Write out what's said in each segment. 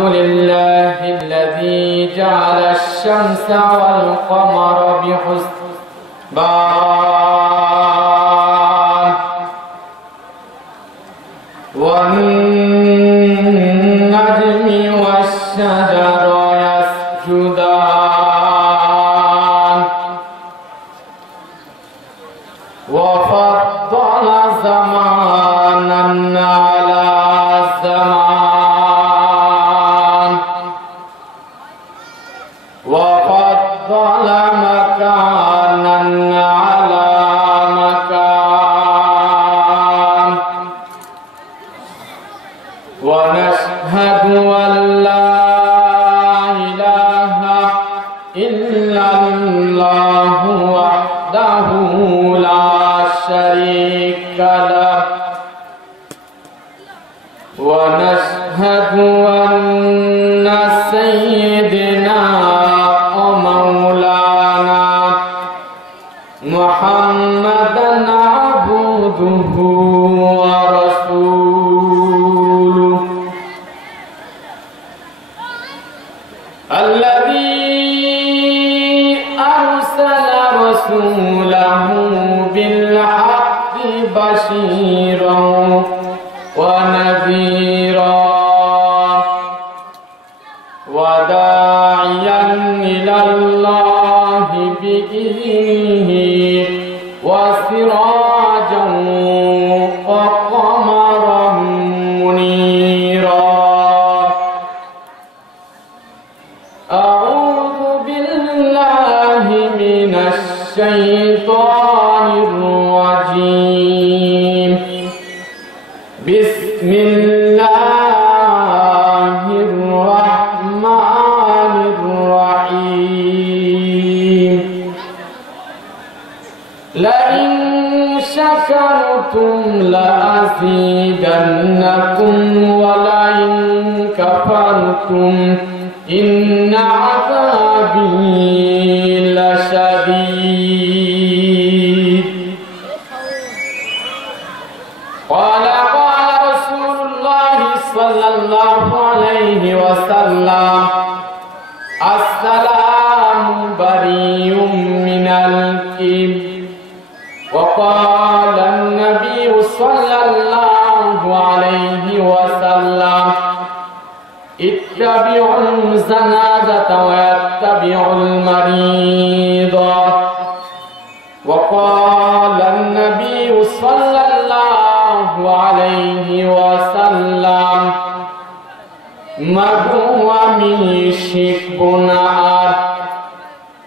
لله الذي جعل الشمس والقمر بحسبان والنجم والشجر يسجدان وفضل زمانا على زمان وفضل مكانا على مكان ونشهد أن لا إله إلا الله وحده لا شريك له ونشهد أن سيدنا ومولانا محمدا عبده ورسوله الذي أرسل رسوله بالحق بشيرا ونذيرا وداعيا إلى الله بإذنه وسراجا وقمرا منيرا أعوذ بالله من الشيطان الرجيم بسم الله الرحمن الرحيم لئن شكرتم لأزيدنكم ولئن كفرتم إن عذابي لشديد قال رسول الله صلى الله عليه وسلم السلام بريء من الكبر وقال النبي صلى الله عليه وسلم اتبعوا الجنازة ويتبعوا المريض وقال النبي صلى الله عليه وسلم مدعو من شبنا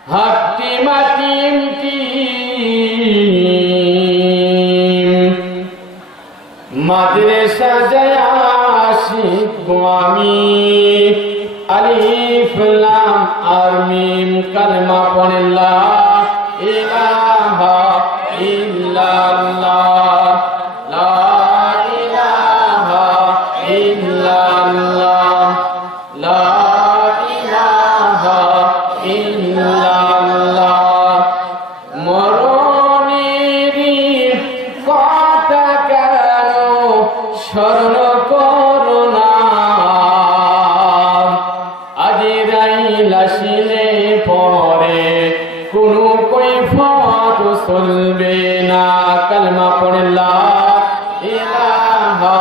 هتمتين মাদ্রাসা যায় শিখবো আমি আলিফ লাম আর মিম কালেমা পড়ে লা ইলাহা ইল্লাল্লাহ লা ইলাহা ইল্লাল্লাহ লা ইলাহা ইল্লাল্লাহ স্মরণ করোনা আজিরাইল আসিলে পরে কোনো কৈফিয়ত চলবে না কালেমা পড়ে লা ইলাহা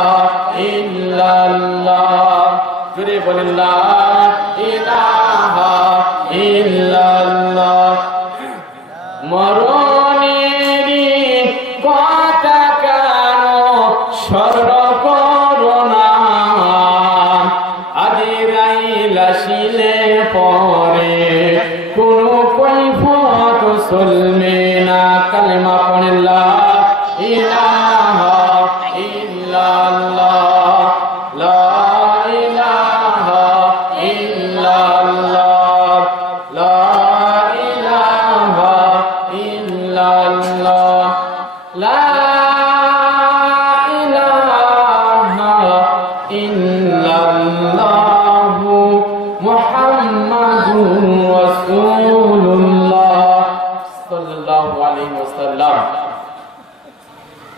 ইল্লাল্লাহ জোরে বলেন লা ইলাহা ইল্লাল্লাহ মরণেরই কথা কেন স্মরণ করোনা আজিরাইল আসিলে পরে কোনো কৈফিয়ত চলবে না কালেমা পড়ে লা ইলাহা ইল্লাল্লাহ লা ইলাহা ইল্লাল্লাহ লা ইলাহা ইল্লাল্লাহ লা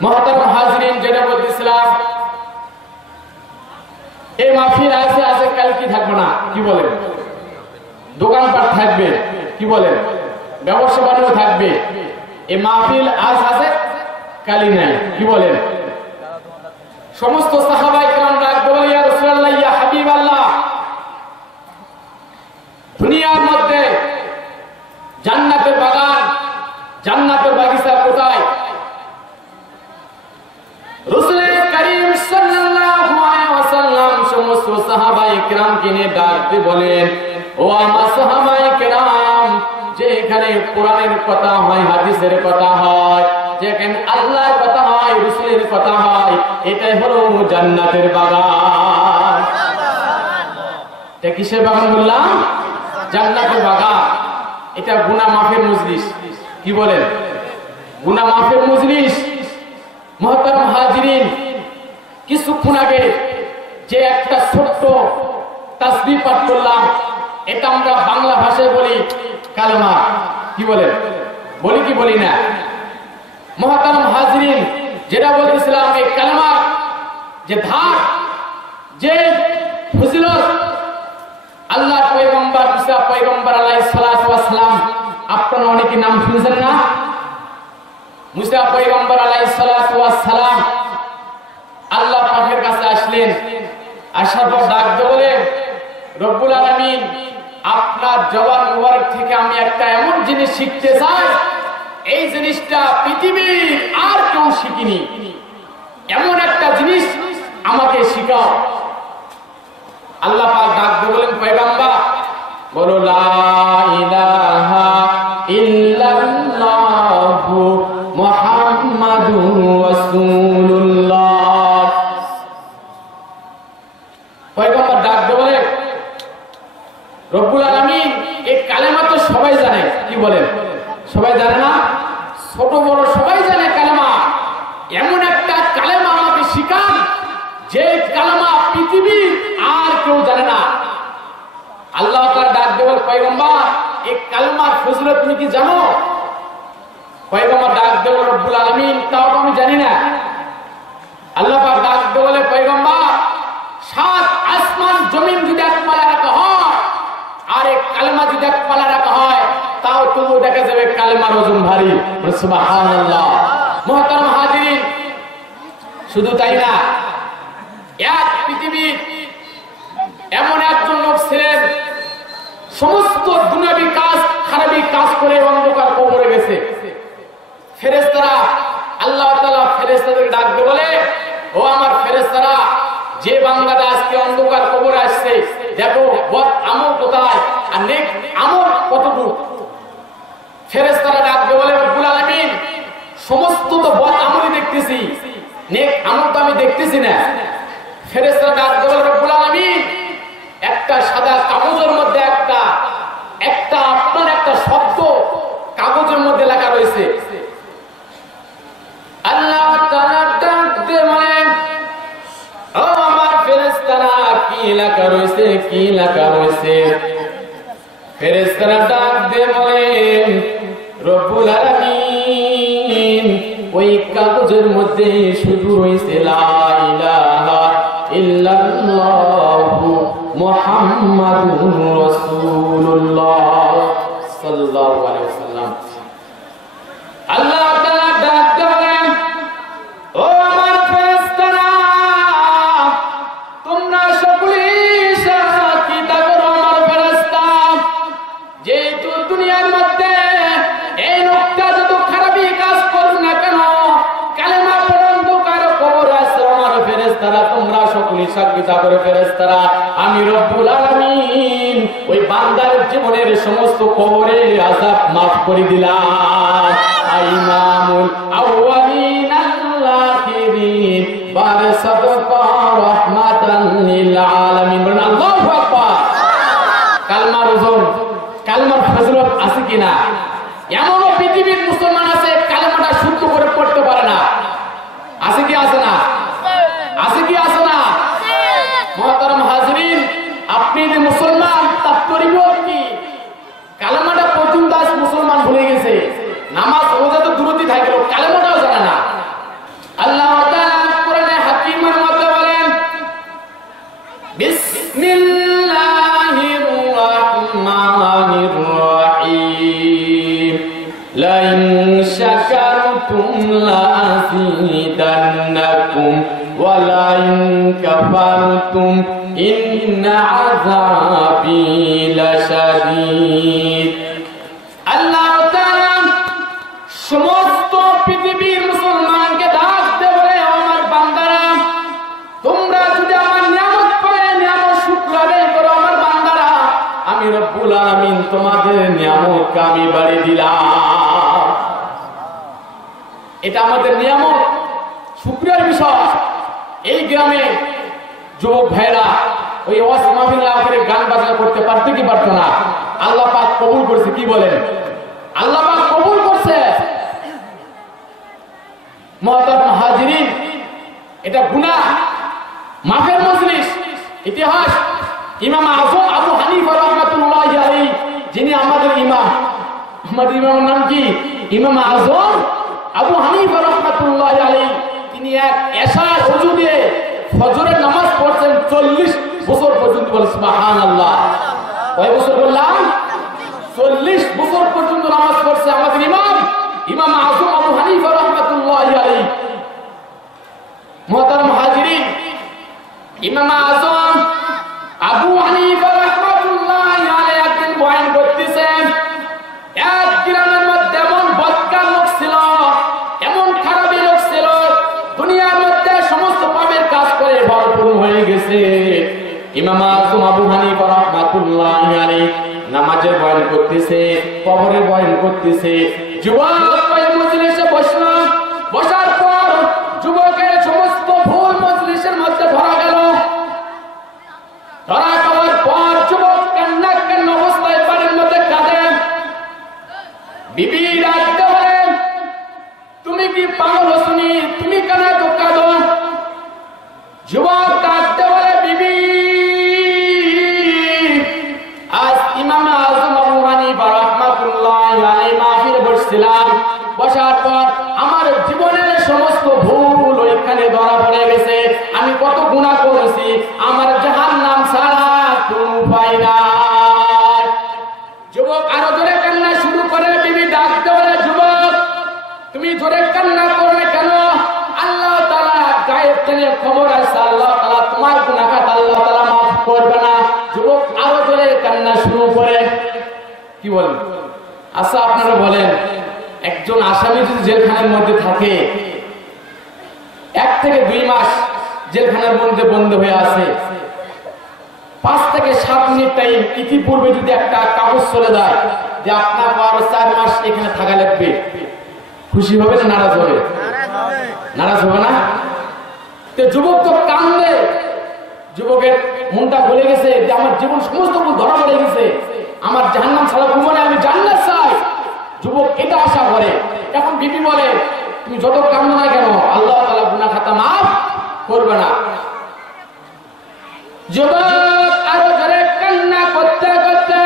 मोहतरम हाज़िरीन এই মাহফিল আছে আছে, কাল কি থাকবে না? কি বলেন? দোকানপাট থাকবে, কি বলেন? ব্যবসা বাণিজ্য থাকবে। এই মাহফিল আজ আছে, কালই নাই, কি বলেন? সমস্ত সাহাবায়ে কেরাম ডাকতে বলে, ইয়া রাসূলুল্লাহ, ইয়া হাবিবাল্লাহ, দুনিয়ার মধ্যে জান্নাতের বাগান, জান্নাতের বাগিচা কোথায়? রাসূল করিম সাল্লাল্লাহু আলাইহি ওয়াসাল্লাম সমস্ত সাহাবায়ে কেরামকে নিয়ে ডাকতে বলেন, ও আমার সাহাবায়ে কেরাম, যেখানে কোরআনের কথা হয়, হাদিসের কথা হয়, যেখানে আল্লাহর কথা হয়, রাসূলের কথা হয়, এটাই হলো জান্নাতের বাগান। এটা কিসের বাগান বললাম? জান্নাতের বাগান। এটা গুনাহ মাফের মজলিস, কি বলেন? গুনাহ মাফের মজলিস। মুহতারাম হাজিরিন, কিছুক্ষণ আগে যে একটা ছোট্ট তাসবিহ পাঠ করলাম, এটা আমরা বাংলা ভাষায় বলি কালেমা, কি বলেন? বলি কি বলি না? মুহতারাম হাজিরিন, যেটা বলতেছিলাম, এই কালেমা যে ধার, যে ফজিলত, আল্লাহর পয়গম্বর ঈসা পয়গম্বর আলাইহিস সালাতু ওয়াস সালাম, আপনারা অনেকে নাম শুনছেন না? মুসা পয়গম্বর আলাইহিস সালাতু ওয়াস সালাম আল্লাহ পাকের কাছে আসলেন। আসার পর ডাক দিয়ে বলে, রব্বুল আলামিন, আপনার জবান মুবারক থেকে আমি একটা এমন জিনিস শিখতে চাই, এই জিনিসটা পৃথিবীর আর কেউ শিখিনি, এমন একটা জিনিস আমাকে শিখাও। আল্লাহ পাক ডাক দিয়ে বলেন, পয়গম্বর বলো, লা ইলাহা ইল্লাল্লাহু মুহাম্মাদুর রাসূলুল্লাহ। পয়গম্বর ডাক দিয়ে বলে, রব্বুল আলামিন, এই কালেমা তো সবাই জানে, কি বলেন? সবাই জানে না? ছোট বড় সবাই জানে কালেমা। এমন একটা কালেমা আমাকে শিখান, যে কালেমা পৃথিবীর আর কেউ জানে না। আল্লাহ তাআলা ডাক দিয়ে বলে, পয়গম্বর, এই কালেমার ফজিলত তুমি কি জানো? পয়গম্বর ডাক দিয়ে বলে, রব্বুল আলামিন, তাও তো আমি জানি না। আল্লাহ পাক ডাক দিয়ে বলে, পয়গম্বর, সাত আসমান জমিন যদি এক পালা রাখা হয়, আর এই কালেমা যদি এক পালা রাখা হয়, তাও তবু দেখা যাবে কালেমার ওজন ভারী। সুবহানাল্লাহ। মুহতারাম হাজিরিন, শুধু তাই না, এক পৃথিবীর এমন একজন লোক ছিলেন, সমস্ত দুনিয়াবি কাজ, খারাপি কাজ করে অন্ধকার কবরে গেছে। ফেরেশতারা, আল্লাহ তাআলা ফেরেশতাদেরকে ডাক দিয়ে বলে, ও আমার ফেরেশতারা, যে বান্দাটা আজকে অন্ধকার কবরে আসছে, দেখো বদ আমল কোথায় আর নেক আমল কতটুকু। ফেরেশতারা ডাক দিয়ে বলে, রব্বুল আলামিন, সমস্ত তো বদ আমলই দেখতেছি, নেক আমল তো আমি দেখতেছি না। ফেরেশতারা ডাক দিয়ে বলে, রব্বুল আলামিন, একটা সাদা কাগজের মধ্যে একটা আপনার একটা শব্দ কাগজের মধ্যে লেখা রয়েছে। আল্লাহ তাআলা ডাক দিয়ে বলেন, ও আমার ফেরেশতারা, কি লেখা রয়েছে, কি লেখা রয়েছে? ফেরেশতারা ডাক দিয়ে বলেন, রব্বুল আলামিন, ওই কাগজের মধ্যে শুধু রয়েছে লা ইলাহা ইল্লাল্লাহু মুহাম্মাদুর রাসূলুল্লাহ সাল্লাল্লাহু আলাইহি ওয়াসাল্লাম। আল্লাহ তাআলা ডাক দিয়ে বলেন, ও আমার ফেরেশতারা, তোমরা সকলেই সাক্ষীতা করো, আমার ফেরেশতা, যেহেতু দুনিয়ার মধ্যে এই লোকটা যত খারাপই কাজ করুক না কেন, কালেমা পর্যন্ত কারো কবর আছে, আমার ফেরেশতারা তোমরা সকলেই সাক্ষীতা করে। ফেরেশতারা, আমি রব্বুল আলামিন ওই বান্দার জীবনের সমস্ত কবরের আযাব মাফ করে দিলাম। ইমামুল আউয়ালিন আল আখিরিন বারসাদকা রাহমাতান লিল আলামিন। বলেন আল্লাহু আকবার। কালমার ওজন, কালমার ফজিলত আছে কিনা? এমনও পৃথিবীর মুসলমান আছে কালেমাটা শুদ্ধ করে পড়তে পারে না। আছে কি আছে না? আছে কি আছে না? মুহতারাম হাজিরিন, আপনি যে মুসলমান, তার পরিচয় কি? কালেমাটা প্রথম দাস মুসলমান ভুলে গেছে, নামাজ রোজা তো দূরতি থাকলো, কালেমাটাও জানে না। আল্লাহ তাআলা কোরআনে হাকিমের মধ্যে বলেন, আযীদান্নাকুম ওয়া লা ইন কাফারতুম ইন্না আযাবি লাশাদীদ। আল্লাহ তাআলা সমস্ত পৃথিবীর মুসলমানকে ডাক দিয়ে বলে, আমার বান্দারা, তোমরা যদি আমার নিয়ামত পায় নিয়ামত শুকর আদায় করো আমার বান্দারা, আমি রব্বুল আলামিন তোমাদের নিয়ামতকে আমি বাড়িয়ে দিলাম। এটা আমাদের নিয়ামত, শুকরের বিষয়। এই গ্রামে যুবক ভাইরা ওই ওয়াজ মাহফিল করে গান বাজনা করতে পারতো কি পারতো না? আল্লাহ পাক কবুল করছে। কি বলেন? আল্লাহ পাক কবুল করছে। মুহতারাম হাজিরিন, এটা গুনাহ মাফের মজলিস। ইতিহাস ইমাম আযম আবু হানিফা রাহমাতুল্লাহি আলাইহি, যিনি আমাদের ইমাম, আমাদের ইমামের নাম কি? ইমাম আযম আবু হানিফা রাহমাতুল্লাহি আলাইহি। তিনি এক এশার ওযু দিয়ে ফজরের নামাজ পড়ছেন 40 বছর পর্যন্ত। বলে সুবহানাল্লাহ। কয় বছর বললাম? 40 বছর পর্যন্ত নামাজ পড়ছে আমাদের ইমাম ইমাম আযম আবু হানিফা রাহমাতুল্লাহি আলাইহি। মুহতারাম হাজিরিন, ইমাম আযম আবু হানিফা রাহমাতুল্লাহি আলাইহি একদিন বয়ান করতেছেন। এক গ্রামের মধ্যে এমন বদকার লোক ছিল, এমন খারাপ লোক ছিল, দুনিয়ার মধ্যে সমস্ত পাপের কাজ করে ভরপুর হয়ে গেছে। ইমাম আযম আবু হানিফা রাহমাতুল্লাহি আলাইহি নামাজের বয়ান করতেছে, কবরের বয়ান করতেছে। যুবক ওই মজলিসে বসলো। বসার পর যুবকের সমস্ত ভুল মজলিসের মধ্যে ধরা গেল। ধরা যাওয়ার পর যুবক কান্না কান্না অবস্থায় বাড়ির মধ্যে কাঁদে। বিবি ডাকতে বলে, তুমি কি পাগল হসনি? তুমি কেন এত কাঁদো? যুবক ডাকতে বলে, বিবি, আজ ইমাম আযম আবু হানিফা রাহমাতুল্লাহি আলাইহি মাহফিলে বসছিলাম। বসার পর আমার জীবনের সমস্ত ভুল ওইখানে ধরা পড়ে গেছে। আমি কত গুনাহ করেছি, আমার জাহান্নাম ছাড়া কোনো উপায় নাই। যুবক আরো জোরে কান্না শুরু করে। বিবি ডাকতে বলে, যুবক, তুমি জোরে কান্না করলে কেন? আল্লাহ তাআলা গায়েব থেকে খবর আছে, আল্লাহ তাআলা তোমার গুনাহ আল্লাহ তাআলা মাফ করবে না। যুবক আরো জোরে কান্না শুরু করে। কি বলেন? আচ্ছা, আপনারা বলেন, একজন আসামি যদি জেলখানার মধ্যে থাকে, 1 থেকে 2 মাস জেলখানার মধ্যে বন্ধ হয়ে আছে, 5 থেকে 7 মিনিট টাইম ইতিপূর্বে যদি একটা কাগজ চলে যায় যে আপনার আরো 4 মাস এখানে থাকা লাগবে, খুশি হবে না নারাজ হবে? নারাজ হবে না? তো যুবক তো কান্দে। যুবকের মনটা গলে গেছে যে আমার জীবন সমস্ত ভুল ধরা পড়ে গেছে, আমার জাহান্নাম ছাড়া ঘুমনে আমি জান্নাত চাই। যুবক এটা আশা করে। এখন বিবি বলে, তুমি যত কান্দো না কেন, আল্লাহ তাআলা গুনাহ খাতা মাফ করবে না। যুবক আরো জোরে কান্না করতে করতে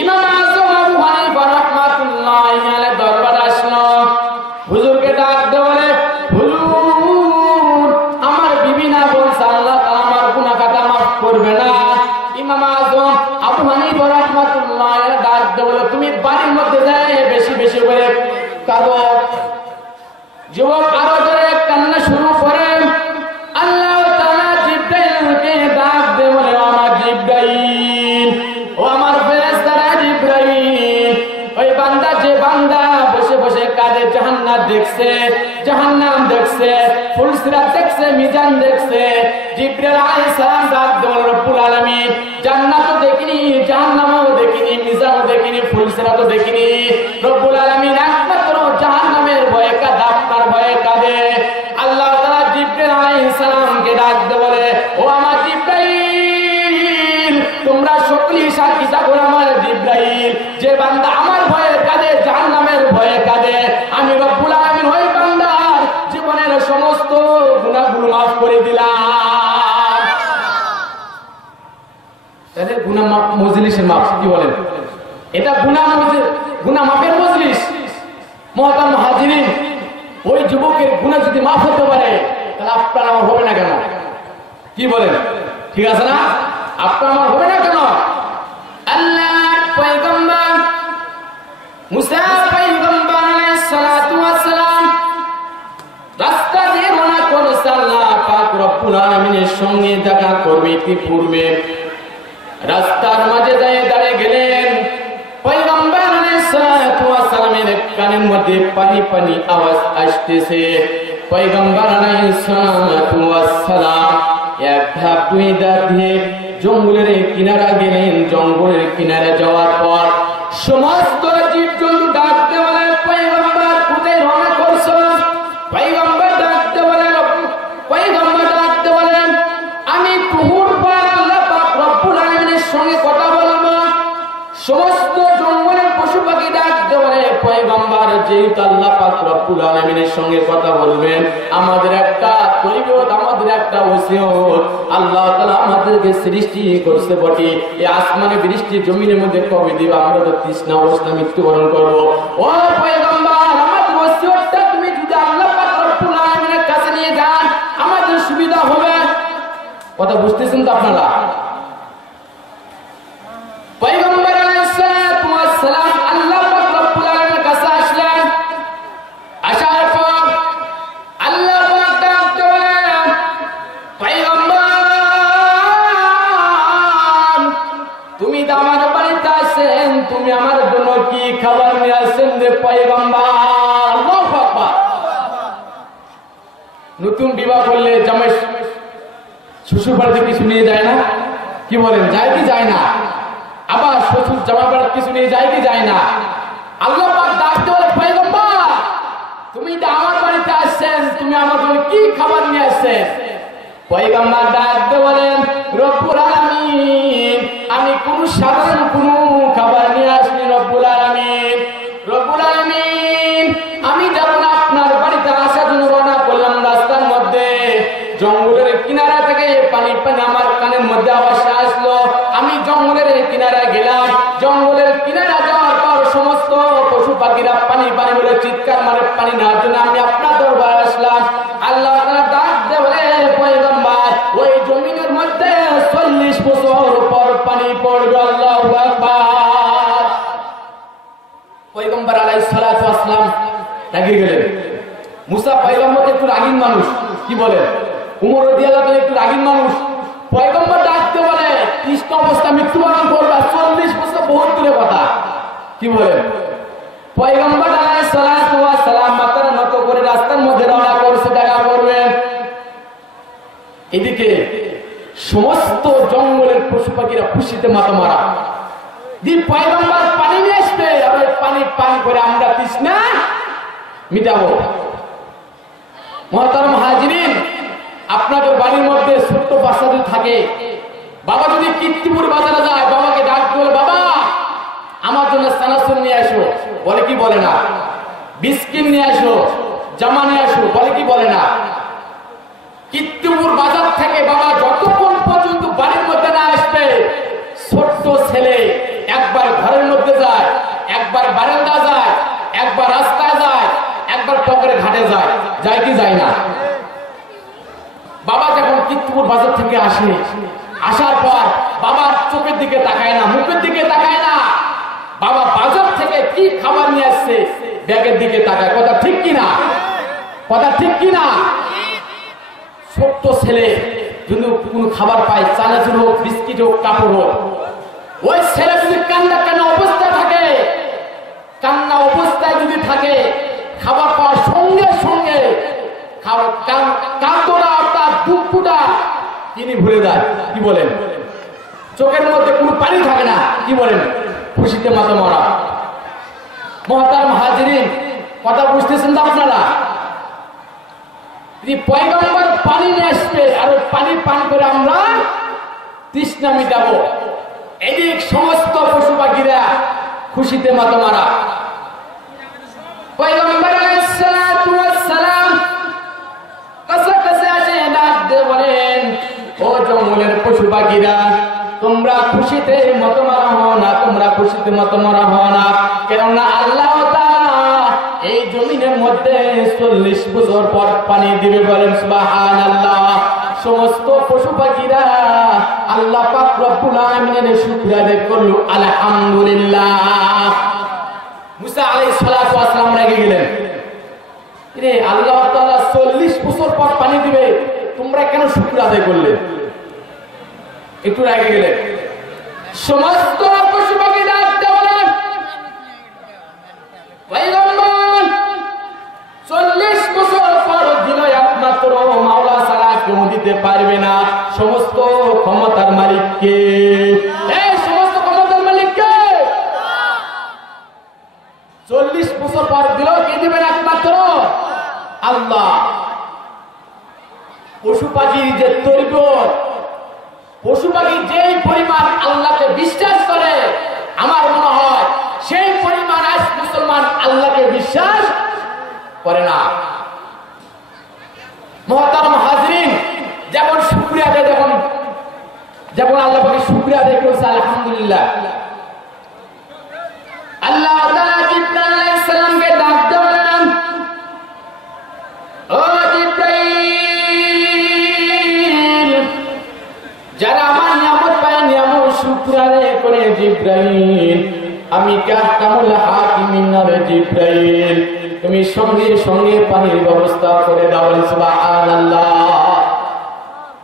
ইমাম আযম আবু হানিফা রাহমাতুল্লাহি আলাইহি দরবারে আসলো। হুজুরকে ডাক দিয়ে বলে, হুজুর, আমার বিবি না বলছে আল্লাহ তাআলা আমার গুনাহ খাতা মাফ করবে না। ইমাম আযম আবু হানিফা রাহমাতুল্লাহি আলাইহি ডাক দিয়ে বলে, তুমি বাড়ির মধ্যে যাই বেশি বেশি করে কাঁদো। যুবক আরো জোরে কান্না শুরু করে। আল্লাহ তাআলা জিবরাইলকে ডাক দিয়ে বলে, আমার জিবরাইল, ও আমার ফেরেশতারা জিবরাইল, ওই বান্দা যে বান্দা বসে বসে কাঁদে, জাহান্নাম দেখছে, জাহান্নাম দেখছে, ফুলসিরাত দেখছে, মিজান দেখছে। জিবরাইল আলাইহিস সালাম ডাক দিয়ে বলে, রব্বুল আলামিন, জান্নাতও দেখিনি, জাহান্নামও দেখিনি, মিজানও দেখিনি, ফুলসিরাতও দেখিনি। রব্বুল আলামিন একমাত্র জাহান্নামের ভয়ে কাঁদে, আপনার ভয়ে কাঁদে। আল্লাহ তাআলা জিবরাইল আলাইহিস সালামকে ডাক দিয়ে বলে, ও আমার জিবরাইল, তোমরা সকলেই সাক্ষী থাকো, আমার জিবরাইল যে বান্দা আমার ভয়ে কাঁদে, জাহান্নামের ভয়ে কাঁদে, আমি রব্বুল আলামিন ওই বান্দার জীবনের সমস্ত গুনাহগুলো মাফ করে দিলাম। তাহলে গুনাহ মাফ মজলিসের মাফ। কি বলেন? এটা গুনাহ মাফের মজলিস। মুহতারাম হাজিরিন, ওই যুবকের গুনাহ যদি মাফ হতে পারে, তাহলে আপনার আমার হবে না কেন? কি বলেন? ঠিক আছে না? আপনার আমার হবে না কেন? আল্লাহর পয়গম্বর মুসা পয়গম্বর আলাইহিস সালাতু ওয়াস সালাম রব্বুল আলামিনের সঙ্গে দেখা করবে ইতিপূর্বে রাস্তার মাঝে দাঁড়িয়ে গেলেন। পয়গম্বর আলাইহিস সালাতু ওয়াস সালামের কানের মধ্যে পানি পানি আওয়াজ আসতেছে। পয়গম্বর আলাইহিস সালাতু ওয়াস সালাম এক ধাপ দুই ধাপ দিয়ে জঙ্গলের কিনারা গেলেন। জঙ্গলের কিনারে যাওয়ার পর সমস্ত জীবজন্তু ডাকতে বলে, পয়গম্বর কোথায় রওনা করছো? পয়গম্বর ডাকতে বলেন, আমি তুহুর পর আল্লাহ পাক রব্বুল আলামিনের সঙ্গে কথা বলবো। সমস্ত জঙ্গলের পশু পাখি ডাকতে বলে, পয়গম্বর যেহেতু আল্লাহ পাক রব্বুল আলামিনের সঙ্গে কথা বলবেন, আমাদের একটা পরিবেশ, আমাদের একটা ওসিয়ত, আল্লাহ তাআলা আমাদেরকে সৃষ্টি করছে বটে, এই আসমানে বৃষ্টি জমিনের মধ্যে কবে দিবে? আমরা তো তৃষ্ণা অবস্থা মৃত্যুবরণ করবো। ও পয়গম্বর, আমাদের ওসিয়তটা তুমি যদি আল্লাহ পাক রব্বুল আলামিনের কাছে নিয়ে যান, আমাদের সুবিধা হবে। কথা বুঝতেছেন তো আপনারা? পয়গম্বর আলাইহিস সালাতু ওয়াস সালাম আল্লাহ পাক রব্বুল আলামিনের কাছে আসলেন। আসার পর আল্লাহ পাক ডাকতে বলেন, পয়গম্বর তুমি তো আমার বাড়িতে আসেন, তুমি আমার জন্য কি খাবার নিয়ে আসেন রে পয়গম্বর? আল্লাহু আকবার। নতুন বিবাহ করলে জামাই শ্বশুর বাড়িতে কিছু নিয়ে যায় না? কি বলেন, যায় কি যায় না? আবার শ্বশুর জামাই বাড়িতে কিছু নিয়ে যায় কি যায় না? আল্লাহ পাক ডাকতে বলে, পয়গম্বর তুমি তো আমার বাড়িতে আসছেন, তুমি আমার জন্য কি খাবার নিয়ে আসছেন? পয়গম্বর ডাকতে বলেন, রব্বুল আলামিন আমি কোন সাধারণ কোন খাবার নিয়ে আসিনি। রব্বুল আলামিন আমি যখন আপনার বাড়িতে আসার জন্য রওনা করলাম, রাস্তার মধ্যে জঙ্গলের কিনারা থেকে পানি পানি আমার কানের মধ্যে আওয়াজ আসলো। আমি জঙ্গলের কিনারা গেলাম। জঙ্গলের কিনারা যাওয়ার পর সমস্ত পশু পাখিরা পানি পানি বলে চিৎকার মারে পানি নেওয়ার জন্য আমি আপনার দরবারে আসলাম। আল্লাহ তাআলা ডাক দিয়ে বলে, পয়গম্বর ওই জমিনের মধ্যে 40 বছর পর পানি পড়বে। আল্লাহু আকবার। পয়গম্বর আলাইহিস সালাতু ওয়াস সালাম রাগে গেলেন। মুসা পয়গম্বর একটু রাগীন মানুষ, কি বলেন? উমর রাদিয়াল্লাহু আনহু একটু রাগীন মানুষ। পয়গম্বর ডাকতে বলে, তৃষ্ণ অবস্থা মৃত্যুবরণ করবে, 40 বছর বহুত দূরের কথা, কি বলেন? পয়গম্বর আলাইহিস সালাতু ওয়াস সালাম মাথা নত করে রাস্তার মধ্যে রওনা করছে দেখা করবেন। এদিকে সমস্ত জঙ্গলের পশু পাখিরা খুশিতে মাথা মারা। পয়গম্বর পানি নিয়ে আসবে, আর পানি পান করে আমরা তৃষ্ণা মিটাবো। মুহতারাম হাজিরিন, আপনাদের বাড়ির মধ্যে ছোট্ট বাচ্চা যদি থাকে, বাবা যদি কীর্তিপুর বাজারে যায়, বাবাকে ডাক বলে, বাবা আমার জন্য সানাসুর নিয়ে আসো, বলে কি বলে না? বিস্কিট নিয়ে আসো, জামা নিয়ে আসো, বলে কি বলে না? কীর্তিপুর বাজার থেকে বাবা যতক্ষণ পর্যন্ত বাড়ির মধ্যে না আসবে, ছোট্ট ছেলে একবার ঘরের মধ্যে যায়, একবার বারান্দা যায়, একবার রাস্তায় যায়, একবার পুকুরে ঘাটে যায়, যায় কি যায় না? বাবা যখন কীর্তিপুর বাজার থেকে আসে, আসার পর বাবার চোখের দিকে তাকায় না, মুখের দিকে তাকায় না, বাবা বাজার থেকে কি খাবার নিয়ে আসছে ব্যাগের দিকে তাকায়। কথা ঠিক কিনা? কথা ঠিক কিনা? ছোট্ট ছেলে যদি কোনো খাবার পায়, চানাচুর হোক, বিস্কিট হোক, কাপড় হোক, ওই ছেলে যদি কান্না অবস্থায় থাকে, কান্না অবস্থায় যদি থাকে, খাবার পাওয়ার সঙ্গে সঙ্গে কান্দোটা তার দুঃখটা তিনি ভুলে যায়, কি বলেন? চোখের মধ্যে কোনো পানি থাকে না, কি বলেন? খুশিতে মাথা মরা। মুহতারাম হাজিরিন, কথা বুঝতেছেন তো আপনারা? পয়গম্বর পানি নিয়ে আসবে, আর ওই পানি পান করে আমরা তৃষ্ণা মিটাবো। এদিক সমস্ত পশু পাখিরা খুশিতে মাথা মারা। পয়গম্বর আলাইহিস সালাতু ওয়াস সালাম কাছে কাছে আসে ডাক দিয়ে বলেন, ও জঙ্গলের পশু পাখিরা, তোমরা খুশিতে মাতোয়ারা হও না, তোমরা খুশিতে মাতোয়ারা হও না, কেননা আল্লাহ তাআলা এই জমিনের মধ্যে 40 বছর পর পানি দিবে। বলেন সুবহানাল্লাহ। সমস্ত পশু পাখিরা আল্লাহ পাক রব্বুল আলামিনের শুকর আদায় করলো, আলহামদুলিল্লাহ। মুসা আলাইহিস সালাতু ওয়াস সালাম রেগে গেলেন, রে আল্লাহ তাআলা 40 বছর পর পানি দিবে, তোমরা কেন শুকর আদায় করলে? একটু রেগে গেলেন। সমস্ত পশু পাখি ডাকতে বলেন, 40 বছর পর দিল একমাত্র মাওলা ছাড়া কেউ দিতে পারবে না। সমস্ত ক্ষমতার মালিককে, এই সমস্ত ক্ষমতার মালিককে 40 বছর পর দিল কে দিবেন? একমাত্র আল্লাহ। পশু পাখির যে তৈবত, পশু পাখি যেই পরিমাণ আল্লাহকে বিশ্বাস করে, আমার মনে হয় সেই পরিমাণ আজ মুসলমান আল্লাহকে বিশ্বাস করে না। মুহতারাম হাজরিন, যেমন শুকরিয়া আদায়, যেমন আল্লাহ পাকের শুকরিয়া আদায় করেছে আলহামদুলিল্লাহ। আল্লাহ তাআলা জিবরাইল আলাইহিস সালামকে ডাক দেন, ও জিবরাইল, যারা আমার নিয়ামত পায় নিয়ামত শুকরিয়া আদায় করে, জিবরাইল আমি কাহকামুল হাকিমিন রে জিবরাইল, তুমি সঙ্গে সঙ্গে পানির ব্যবস্থা করে দাও। সুবহানাল্লাহ।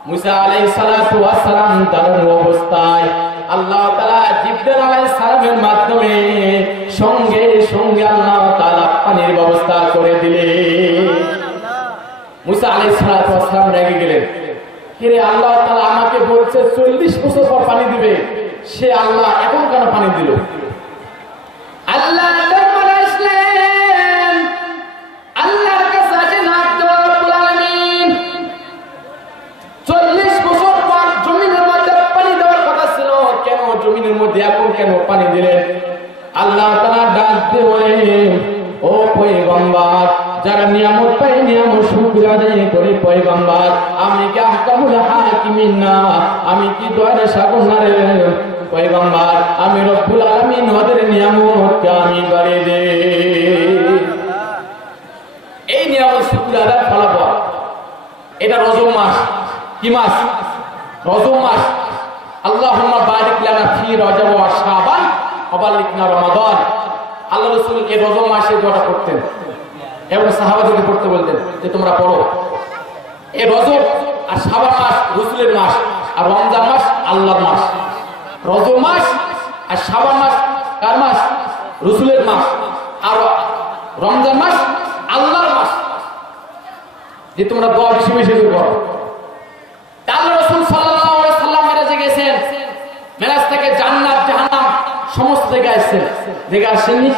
মুসা আলাইহিস সালাতু ওয়াস সালাম দাঁড়ানো অবস্থায় আল্লাহ তাআলা জিবরাইল আলাইহিস সালামের মাধ্যমে সঙ্গে সঙ্গে আল্লাহ তাআলা পানির ব্যবস্থা করে দিলেন। মুসা আলাইহিস সালাতু ওয়াস সালাম রেগে গেলেন, কিরে আল্লাহ তাআলা আমাকে বলছে 40 বছর পর পানি দিবে, সে আল্লাহ এখন কেন পানি দিল? আল্লাহ আল্লাহর কাছে আছে না রব্বুল আলামিন। 40 বছর পর জমিনের মধ্যে পানি দেওয়ার কথা ছিল, কেন জমিনের মধ্যে এখন কেন পানি দিলেন? আল্লাহ তাআলা ডাক দিয়ে বলেন, ও পয়গম্বর, যারা নিয়ামত পায় নিয়ামত শুকরিয়া আদায় করে, পয়গম্বর আমি কি আহকামুল হাকিমিন না? আমি কি দয়ার সাগর না রে পয়গম্বর? আমি রব্বুল আলামিন ওদের নিয়ামতকে আমি বাড়িয়ে দেই। এই নিয়ামত শুকরিয়া আদায় ফলাফল। এটা রজব মাস। কি মাস? রজব মাস। আল্লাহুম্মা বারিক লানা ফি রজব ওয়া শাবান ওয়া বাল্লিগনা রমাদান। আল্লাহ রাসূল এই রজব মাসে দোয়াটা করতেন এবং সাহাবাদেরকে পড়তে বলতেন যে তোমরা পড়ো। এই রজব আর শাবান মাস রাসূলের মাস, আর রমজান মাস আল্লাহর মাস। রজব মাস আর শাবান মাস কার মাস? রাসূলের মাস। আর রমজান মাস আল্লাহর মাস, যে তোমরা দোয়া বেশি বেশি করো। আল্লাহ রাসূল সাল্লাল্লাহু আলাইহি সাল্লাম মেরাজে গেছেন, মেরাজ থেকে জান্নাত জাহান্নাম সমস্ত জায়গায় আসছেন, দেখে আসেননি?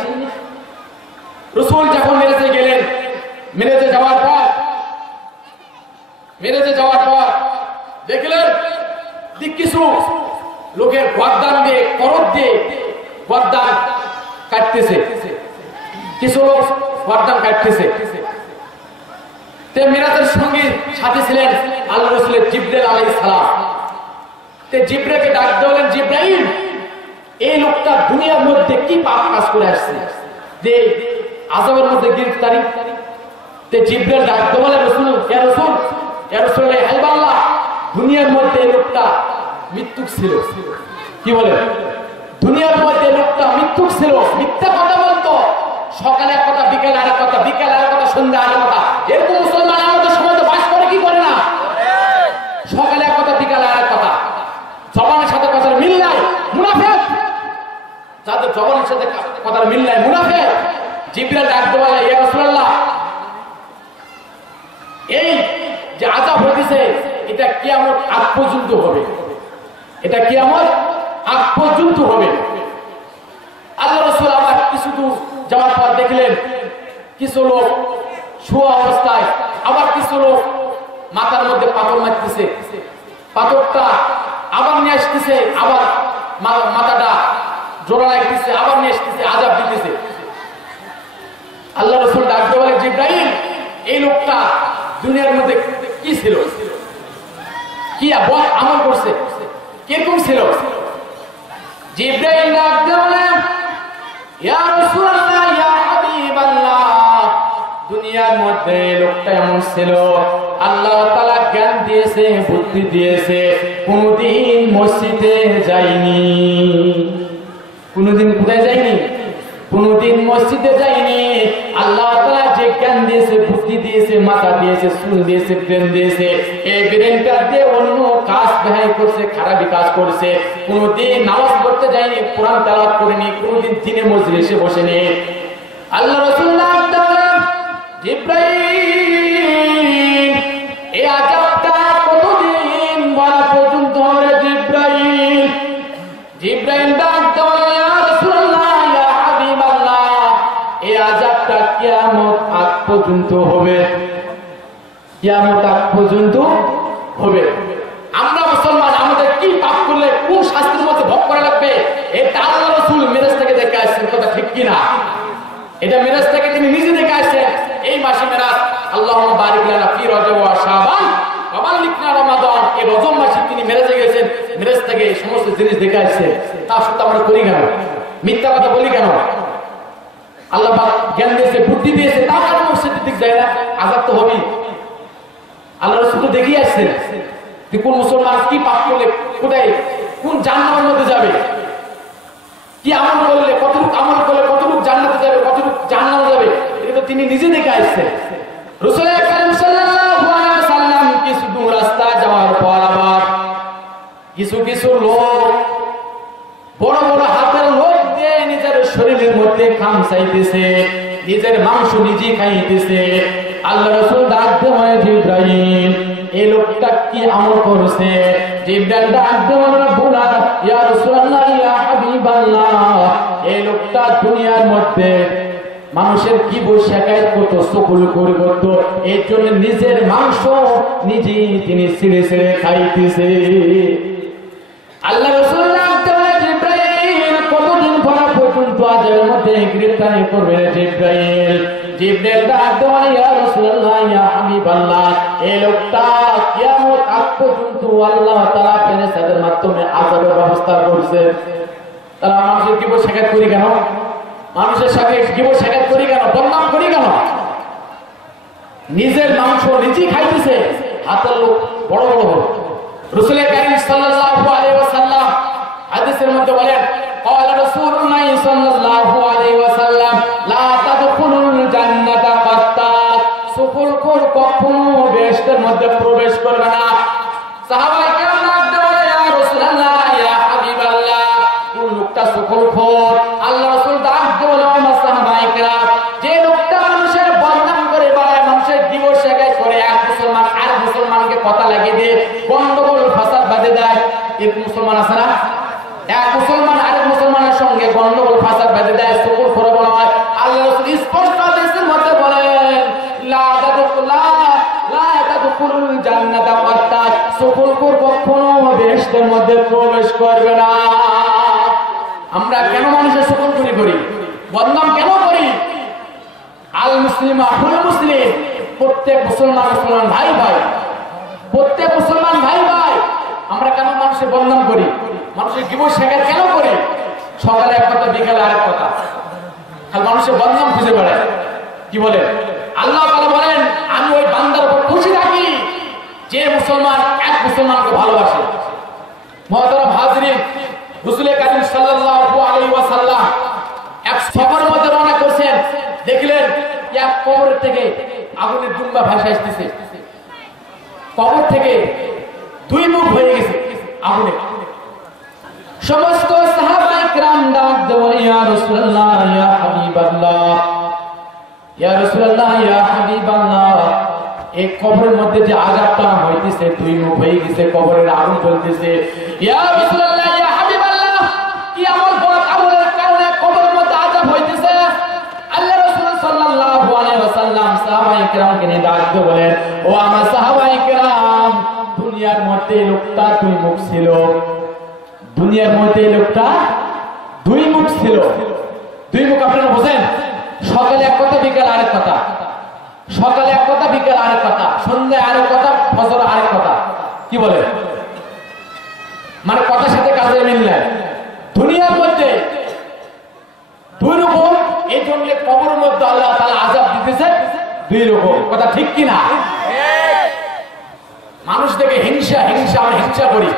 রাসূল যখন মেরাজে গেলেন, মেরাজে যাওয়ার পর দেখলেন কিছু লোকের গর্দান দিয়ে, করদ দিয়ে গর্দান কাটতেছে, কিছু লোক গর্দান কাটতেছে। মিরাজের সঙ্গে সাথে ছিলেন আল্লাহ রাসূলের জিবরাইল আলাইহিস সালাম। জিবরাইলকে ডাক দিলেন, জিবরাইল, এই লোকটা দুনিয়ার মধ্যে কি পাপ কাজ করে আসছে যে আযাবের মধ্যে গ্রেফতারি? জিবরাইল ডাক দিলেন, রাসূল, ইয়া রাসূল, ইয়া রাসূলুল্লাহ, হাবিবাল্লাহ, দুনিয়ার মধ্যে এই লোকটা মৃত্যুক ছিল। কি বলে? দুনিয়ার মধ্যে লোকটা মৃত্যুক ছিল, মিথ্যা কথা বলতো, সকালে এক কথা, বিকেলে আরেক কথা, বিকেলে আরেক কথা, সন্ধ্যা আরেক কথা। এরকম মুসলমান আমাদের সমাজে বাস করে কি করে না? সকালে এক কথা, বিকেলে আরেক কথা, জবানের সাথে কথার মিল নাই, মুনাফিক। যাদের জবানের সাথে কথার মিল নাই, মুনাফিক। জিবরাইল ডাক দিয়ে বলে, ইয়া রাসূলুল্লাহ, এই যে আযাব হইতেছে এটা কিয়ামত আগ পর্যন্ত হবে, এটা কিয়ামত আগ পর্যন্ত হবে। আল্লাহ রাসূল আবার কিছু দূর যাওয়ার পর দেখলেন কিছু লোক শোয়া অবস্থায়, আবার কিছু লোক মাথার মধ্যে পাথর মারতেছে, পাথরটা আবার নিয়ে আসতেছে, আবার মাথাটা জোড়া লাগতেছে, আবার নিয়ে আসতেছে, আযাব দিতেছে। আল্লাহ রাসূল ডাকতে বলে, জিবরাইল, এই লোকটা দুনিয়ার মধ্যে কি ছিল, কি আমল করছে, কিরকম ছিল? জিবরাইল ডাকতে বলে, ইয়া রাসূলুল্লাহ, ইয়া হাবিবাল্লাহ, দুনিয়ার মধ্যে লোকটা এমন ছিল, আল্লাহ তাআলা জ্ঞান দিয়েছে, বুদ্ধি দিয়েছে, কোনদিন মসজিদে যায়নি। কোনদিন কোথায় যায়নি? কোনদিন মসজিদে যাইনি। আল্লাহ তাআলা যে জ্ঞান দিয়েছে, বুদ্ধি দিয়েছে, মাথা দিয়েছে, চুল দিয়েছে, ব্রেন দিয়েছে, এই ব্রেনটা দিয়ে অন্য কাজ ব্যয় করছে, খারাপি কাজ করছে। কোনদিন নামাজ পড়তে যায়নি, কোরআন তেলাওয়াত করেনি, কোনদিন দিনে মজলিসে বসেনি। আল্লাহ রাসূল জিবরাইল এই আযাবটা কতদিন বলা পর্যন্ত হবে? জিবরাইল ডাক দেয়, ইয়া রাসূলুল্লাহ, ইয়া হাবিবাল্লাহ, এই আযাবটা কিয়ামত আগ পর্যন্ত হবে, কিয়ামত আগ পর্যন্ত হবে। আমরা মুসলমান, আমাদের কি পাপ করলে কোন শাস্তির মধ্যে ভোগ করা লাগবে, এটা আল্লাহ রাসূল মিরাজ থেকে দেখে আসছেন। কথা ঠিক কিনা? এটা মিরাজ থেকে তিনি নিজে দেখে আসছেন। এই মাসে মিরাজ, আল্লাহুম্মা বারিক লানা ফি রজব ওয়া শাবান ওয়া বাল্লিগনা রমাদান, এই রজব মাসে তিনি মিরাজে গেছেন, মিরাজ থেকে এই সমস্ত জিনিস দেখে আসছেন। তা সত্য আমরা করি কেন? মিথ্যা কথা বলি কেন? আল্লাহ পাক জ্ঞান দিয়েছে, বুদ্ধি দিয়েছে, তা কেন মসজিদের দিক যায় না? আযাব তো হবেই। আল্লাহ রাসূল তো দেখিয়ে আসছেন যে কোন মুসলমান কি পাপ করলে কোথায়, কোন জান্নাতের মধ্যে যাবে, কি আমল করলে, কতটুকু আমল করলে কতটুকু জান্নাতে যাবে, কতটুকু জাহান্নামে যাবে, এটা তো তিনি নিজে দেখে আসছেন। রাসূল কারীম সাল্লাল্লাহু আলাইহি ওয়াসাল্লাম কিছু দূর রাস্তা যাওয়ার পর আবার কিছু কিছু লোক বড় বড় হাতের লোক দিয়ে নিজের শরীরের মধ্যে খামচাইতেছে, নিজের মাংস নিজে খাইতেছে। আল্লাহ রাসূল ডাক দেয়, জিবরাইল, এই লোকটা কি আমল করছে? জিবরাইল ডাক দেয়, রব্বুনা ইয়া রাসূলুল্লাহ, ইয়া হাবিবাল্লাহ, এই লোকটা দুনিয়ার মধ্যে মানুষের কি বৈশাখায় কত সকল করে করত, এর জন্য নিজের মাংস নিজেই তিনি ছিঁড়ে ছিঁড়ে খাইতেছে। আল্লাহ রাসূল কতদিন পর পর্যন্ত আজের মধ্যে গ্রেফতারি করবে? জিবরাইল ডাক দেয়, ইয়া রাসূলুল্লাহ, ইয়া হাবিবাল্লাহ, এই লোকটা কিয়ামত আগ পর্যন্ত আল্লাহ তাআলা ফেরেশতাদের মাধ্যমে আযাবের ব্যবস্থা করছে। তারা মানুষের কি বৈশাখাত করি কেন? মানুষের সাথে কি বৈশাখাত করি কেন? বদনাম করি কেন? নিজের মাংস নিজেই খাইতেছে, হাতের লোক বড় বড় বড়। রাসূল কারীম সাল্লাল্লাহু আলাইহি ওয়াসাল্লাম হাদিসের মধ্যে বলেন, قال رسول الله صلى الله عليه وسلم لا تدخلوا الجنة قطات, সকল কোন কখনো বেহেশতের মধ্যে প্রবেশ করবে না। সাহাবায়ে কেরাম বললেন, ইয়া রাসূলুল্লাহ, ইয়া হাবিবাল্লাহ, কোন লোকটা সকল খোর? আল্লাহ রাসূল ডাক দিলেন, সাহাবায়ে কেরাম, যে লোকটা মানুষের বদনাম করে বেড়ায়, মানুষের দিবস শেখায় করে, এক মুসলমান আর মুসলমানকে কথা লাগিয়ে দিয়ে গন্ডগোল ফাসাদ বাঁধে দেয়, এরকম মুসলমান আছে না? এক মুসলমান আরেক মুসলমানের সঙ্গে গন্ডগোল ফাসাদ বেঁধে দেয়, সকল করে বলা হয়। আল্লাহ রাসূল স্পষ্ট হাদিসের মধ্যে বলেন, লা তাদখুলুল জান্নাতা কাত্তাত, সকল কোর কখনো বেহেশতের মধ্যে প্রবেশ করবে না। আমরা কেন মানুষের সকল করি, বদনাম কেন করি? আল মুসলিম আহুল মুসলিম, প্রত্যেক মুসলমান মুসলমান ভাই ভাই, প্রত্যেক মুসলমান ভাই ভাই। আমরা কেন মানুষের বদনাম করি, মানুষের গীবত শেখার কেন করি? সকালে এক কথা, বিকালে আরেক কথা, আর মানুষের বদনাম খুঁজে বেড়ায়। কি বলে? আল্লাহ তাআলা বলেন, আমি ওই বান্দার উপর খুশি থাকি যে মুসলমান এক মুসলমানকে ভালোবাসে। মুহতারাম হাজিরিন, রাসূল কারীম সাল্লাল্লাহু আলাইহি ওয়াসাল্লাম এক সফরের মধ্যে রওনা করছেন, দেখলেন এক কবর থেকে আগুনের দুম্বা ভাসে আসতেছে। কবর থেকে দুই মুখ হয়ে গেছে আগুনে। সমস্ত সাহাবায়ে কেরাম ডাক দেয়, ইয়া রাসূলুল্লাহ, ইয়া হাবিবাল্লাহ, ইয়া রাসূলুল্লাহ, ইয়া হাবিবাল্লাহ, এই কবরের মধ্যে যে আযাবটা হইতেছে, দুই মুখ হয়ে গেছে, কবরের আগুন জ্বলতেছে। ইয়া রাসূলুল্লাহ, ইয়া হাবিবাল্লাহ, কি আমল আমলের কারণে কবরের মধ্যে আযাব হইতেছে? আল্লাহ রাসূল সাল্লাল্লাহু আলাইহি ওয়াসাল্লাম সাহাবায়ে কেরামকে নিয়ে ডাক দিয়ে বলেন, ও আমার সাহাবায়ে কেরাম, দুনিয়ার মধ্যে লোকটা দুই মুখ ছিল, দুনিয়ার মধ্যে লোকটা দুই মুখ ছিল। দুই মুখ আপনারা বোঝেন? সকালে এক কথা, বিকালে আরেক কথা, সকালে এক কথা, বিকালে আরেক কথা, সন্ধ্যায় আরেক কথা, ফজরে আরেক কথা। কি বলে? মানে কথার সাথে কাজের মিল নাই। দুনিয়ার মধ্যে দুই রকম, এই জন্য কবরের মধ্যে আল্লাহ তাআলা আযাব দিতেছে দুই রকম। কথা ঠিক কিনা? মানুষ দেখে হিংসা, আমরা হিংসা করি।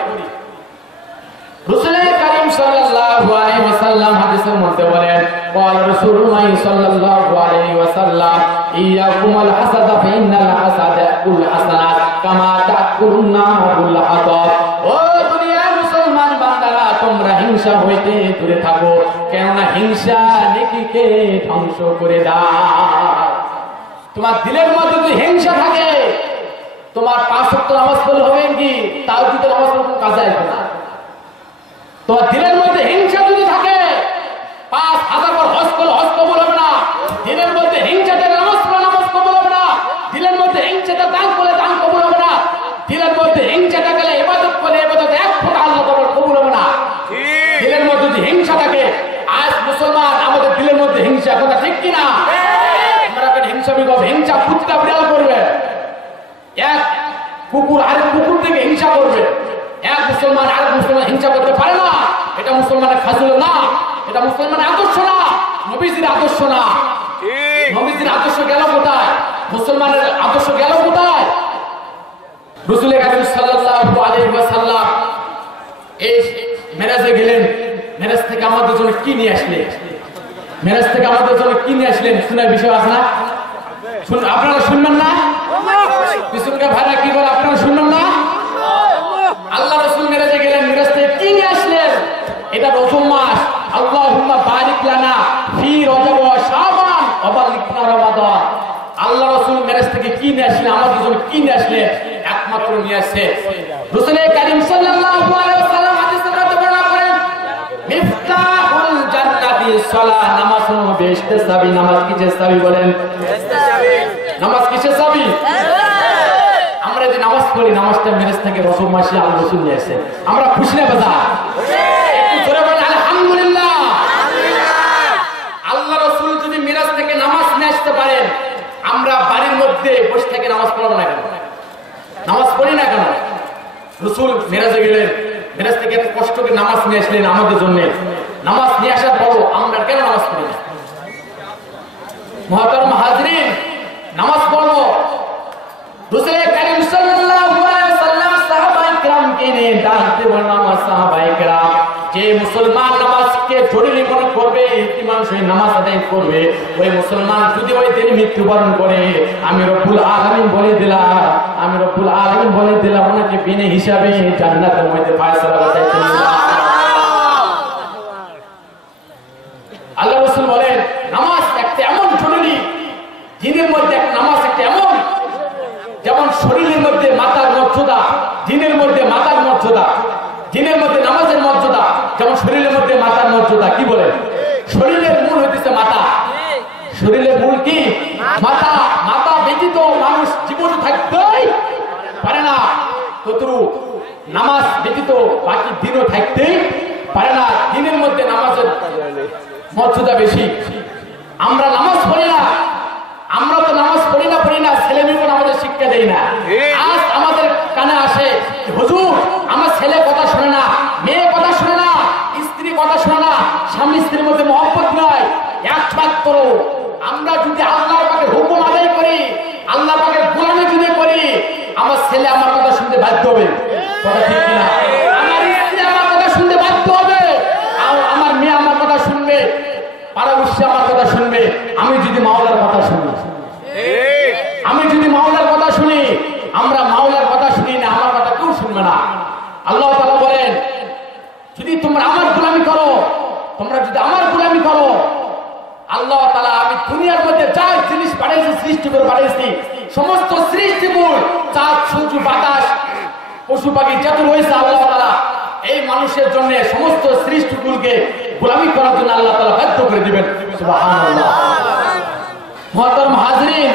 রাসূল কারীম সাল্লাল্লাহু আলাইহি ওয়াসাল্লাম হাদিসের মধ্যে বলেন, قال رسول الله صلى الله عليه وسلم إياكم الحسد فإن الحسد يأكل الحسنات كما تأكل النار الحطب ও দুনিয়ার মুসলমান বান্দারা তোমরা হিংসা হইতে দূরে থাকো কেননা হিংসা নেকিকে ধ্বংস করে দেয় তোমার দিলের মধ্যে যদি হিংসা থাকে তোমার 5 ওয়াক্ত নামাজ পড়লে হবে কি তাওহীদ নামাজ পড়লে কাজে আসবে না তোমার দিলের মধ্যে হিংসা যদি থাকে 5000 বার হজ করলে হজ কবুল হবে না দিলের মধ্যে হিংসা থাকে নামাজ পড়লে নামাজ কবুল হবে না দিলের মধ্যে হিংসা থাকে দান করলে দান কবুল হবে না দিলের মধ্যে হিংসা থাকলে ইবাদত করলে ইবাদত এক ফোঁটা আল্লাহ তাআলা কবুল হবে না দিলের মধ্যে যদি হিংসা থাকে আজ মুসলমান আমাদের দিলের মধ্যে হিংসা কথা ঠিক কি না আমরা কেন হিংসা বিগত হিংসা কুত্তা বিড়াল করবে এক কুকুর আরেক কুকুর থেকে হিংসা করবে এক মুসলমান আরেক মুসলমান হিংসা করতে পারে না এটা মুসলমানের ফাজল না এটা মুসলমানের আদর্শ না নবীজির আদর্শ না নবীজির আদর্শ গেল কোথায় মুসলমানের আদর্শ গেল কোথায় রাসূল কারীম সাল্লাল্লাহু আলাইহি ওয়াসাল্লাম এই মেরাজে গেলেন মেরাজ থেকে আমাদের জন্য কি নিয়ে আসলেন মেরাজ থেকে আমাদের জন্য কি নিয়ে আসলেন শোনার বিষয় আছে না আপনারা শুনবেন না পিছনকে ভাড়া কি বলে আপনারা শুনবেন না আল্লাহ রাসূল মেরাজে গেলেন মেরাজ থেকে কি নিয়ে আসলেন এটা রজব মাস আল্লাহুম্মা বারিক লানা ফি রজব ওয়া শাবান ওয়া বাল্লিগনা রমাদান আল্লাহ রাসূল মেরাজ থেকে কি নিয়ে আসলেন আমাদের জন্য কি নিয়ে আসলেন একমাত্র নিয়ে আসে রাসূল কারীম সাল্লাল্লাহু আলাইহি ওয়াসাল্লাম হাদিসে বর্ণনা করেন মিফতাহুল জান্নাতি সালাহ নামাজ হলো বেহেশতের চাবি নামাজ কিসের চাবি বলেন বেহেশতের চাবি নামাজ কিসের চাবি আমরা যে নামাজ পড়ি নামাজটা মেরাজ থেকে রজব মাসে আল্লাহ রাসূল নিয়ে আসে আমরা খুশি না বাজা একটু জোরে বলেন আলহামদুলিল্লাহ আল্লাহ রাসূল যদি মেরাজ থেকে নামাজ নিয়ে আসতে পারেন আমরা বাড়ির মধ্যে বসে থেকে নামাজ পড়ব না কেন নামাজ পড়ি না কেন রাসূল মেরাজে গেলেন মেরাজ থেকে এত কষ্ট করে নামাজ নিয়ে আসলেন আমাদের জন্য নামাজ নিয়ে আসার পর আমরা কেন নামাজ পড়ি না মুহতারাম হাজরিন নামাজ পড়ব রাসূল কারীম সাল্লাল্লাহু আলাইহি ওয়াসাল্লাম সাহাবায়ে কিরামকে নিয়ে ডাকতে বললেন আমার সাহাবায়ে কিরাম যে মুসলমান নামাজকে জরুরি মনে করবে ইমাম সে নামাজ আদায় করবে ওই মুসলমান যদি ওই দিন মৃত্যুবরণ করে আমি রব্বুল আলামিন বলে দিলাম ওনাকে বিনা হিসাবে জান্নাতের মধ্যে ফয়সালা করতে আল্লাহ রাসূল বলেন নামাজ একটা এমন জরুরি দিনের মধ্যে এক নামাজ একটা এমন যেমন শরীরের মধ্যে মাথার মর্যাদা দিনের মধ্যে মাথার মর্যাদা দিনের মধ্যে নামাজের মর্যাদা যেমন শরীরের মধ্যে মাথার মর্যাদা কি বলে শরীরের মূল হইতেছে মাথা শরীরের মূল কি মাথা মাথা ব্যতীত মানুষ জীবন থাকতেই পারে না ততু নামাজ ব্যতীত বাকি দিনও থাকতেই পারে না দিনের মধ্যে নামাজের মর্যাদা বেশি আমরা নামাজ পড়ি না আমরা তো নামাজ পড়ি না ছেলে মেয়েকে আমাদের শিক্ষা দেই না আজ আমাদের কানে আসে হুজুর আমার ছেলে কথা শুনে না মেয়ে কথা শুনে না স্ত্রী কথা শুনে না স্বামী স্ত্রীর মধ্যে মহব্বত নয় একমাত্র আমরা যদি আল্লাহর পাকের হুকুম আদায় করি আল্লাহর পাকের গোলামি যদি করি আমার ছেলে আমার কথা শুনতে বাধ্য হবে কথা ঠিক কিনা আমার স্ত্রী আমার কথা শুনতে বাধ্য হবে আমার মেয়ে আমার কথা শুনবে পাড়াবর্ষী আমার কথা শুনবে আমি যদি মাওলার কথা শুনি আমরা মাওলার কথা শুনি না আমার কথা কেউ শুনবে না আল্লাহ তাআলা বলেন যদি তোমরা আমার গোলামি করো আল্লাহ তাআলা আমি দুনিয়ার মধ্যে যা জিনিস পাঠিয়েছি সৃষ্টি করে পাঠিয়েছি সমস্ত সৃষ্টিকুল চাঁদ সূর্য বাতাস পশু পাখি যত রয়েছে আল্লাহ তাআলা এই মানুষের জন্য সমস্ত সৃষ্টিকুলকে গোলামি করার জন্য আল্লাহ তাআলা বাধ্য করে দিবেন সুবহানাল্লাহ মুহতারাম হাজরিন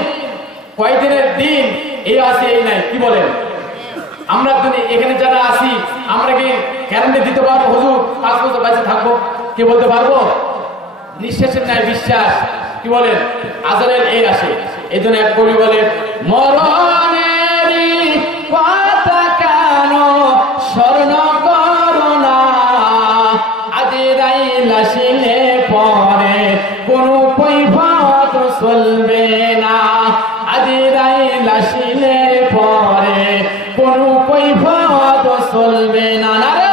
কয়দিনের দিন এই আছে এই নাই কি বলেন আমরা এখানে যারা আছি আমরা কি গ্যারান্টি দিতে পারবো হুজুর 5 বছর বেঁচে থাকবো কি বলতে পারবো নিঃশ্বাসের নাই বিশ্বাস কি বলেন আজানের এই আসে এই জন্য এক কবি বলে মরণেরই কথা কেন স্মরণ করো না আজরাইল আসিলে পরে কোনো কৈফিয়ত চলবে না আজরাইল আসিলে পরে কোনো কৈফিয়ত চলবে না নারে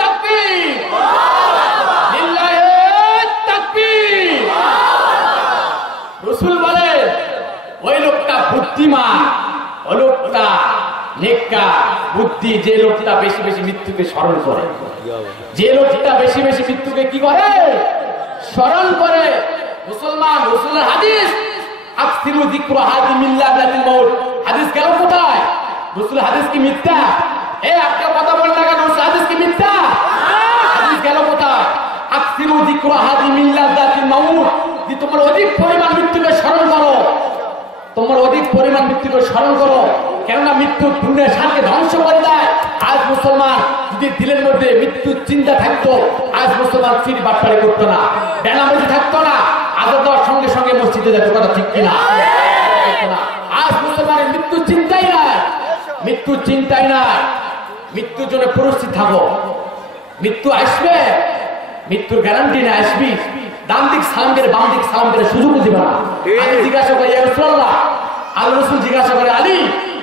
তাকবীর লিল্লাহি তাকবীর নেককার বুদ্ধি যে লোকটা বেশি বেশি মৃত্যুকে স্মরণ করে, যে লোকটা বেশি বেশি মৃত্যুকে কি করে স্মরণ করে। মুসলমান রাসূলের হাদিস আকসিরু যিকরা হাদি মিল্লাতিল মাউত, হাদিস গেল কোথায়? রাসূলের হাদিস কি মিথ্যা? একটা কথা বল না কেন, রাসূলের হাদিস কি মিথ্যা? হাদিস গেল কোথায়? আকসিরু যিকরা হাদি মিল্লাতিল মাউত, যে তোমরা অধিক পরিমাণ মৃত্যুকে স্মরণ করো, তোমরা অধিক পরিমাণ মৃত্যুকে স্মরণ করো, কেননা মৃত্যু দুনিয়ার শানকে ধ্বংস করে দেয়। আজ মুসলমান যদি দিলের মধ্যে মৃত্যুর চিন্তা থাকতো, আজ মুসলমান চির বাটপাড়ি করতো না, বেনামাজি থাকতো না, আজাদ দেওয়ার সঙ্গে সঙ্গে মসজিদে যেত, কথা ঠিক কিনা? আজ মুসলমানের মৃত্যুর চিন্তাই নাই, মৃত্যুর চিন্তাই নাই। মৃত্যুর জন্য প্রস্তুত থাকো, মৃত্যু আসবে, মৃত্যুর গ্যারান্টি না, আসবি। ডান দিক সালাম করে বাম দিক সালাম করে সুযোগ দিবে না। আমি জিজ্ঞাসা করি ইয়া রাসূলুল্লাহ, আল্লাহ রাসূল জিজ্ঞাসা করে আলী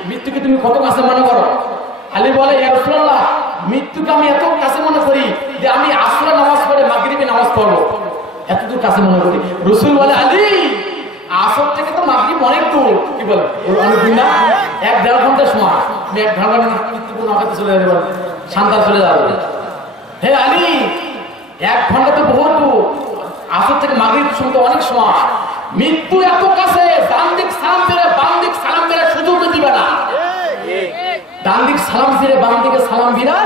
মৃত্যুকে তুমি কত কাছে মনে করো? আলী বলে ইয়া রাসূলুল্লাহ, মৃত্যুকে আমি এত কাছে মনে করি যে আমি আসরের নামাজ পড়ে মাগরিবে নামাজ পড়বো, এতদূর কাছে মনে করি। রাসূল বলে আলী আসর থেকে তো মাগরিব অনেক দূর, কি বলে অনেক দূর না, 1-1.5 ঘন্টা সময়, আমি 1 ঘন্টা মৃত্যুপূর্ণ আঘাতে চলে যাবো, শান্তা চলে যাবো। হে আলী 1 ঘন্টা তো বহুত দূর, আসর থেকে মাগরিব সময় তো অনেক সময়, মৃত্যু এত কাছে, ডান দিক সালাম ফিরে বাম দিক সালাম ফিরে সুযোগ দিবে না, ডান দিক সালাম ফিরে বাম দিকে সালাম ফিরা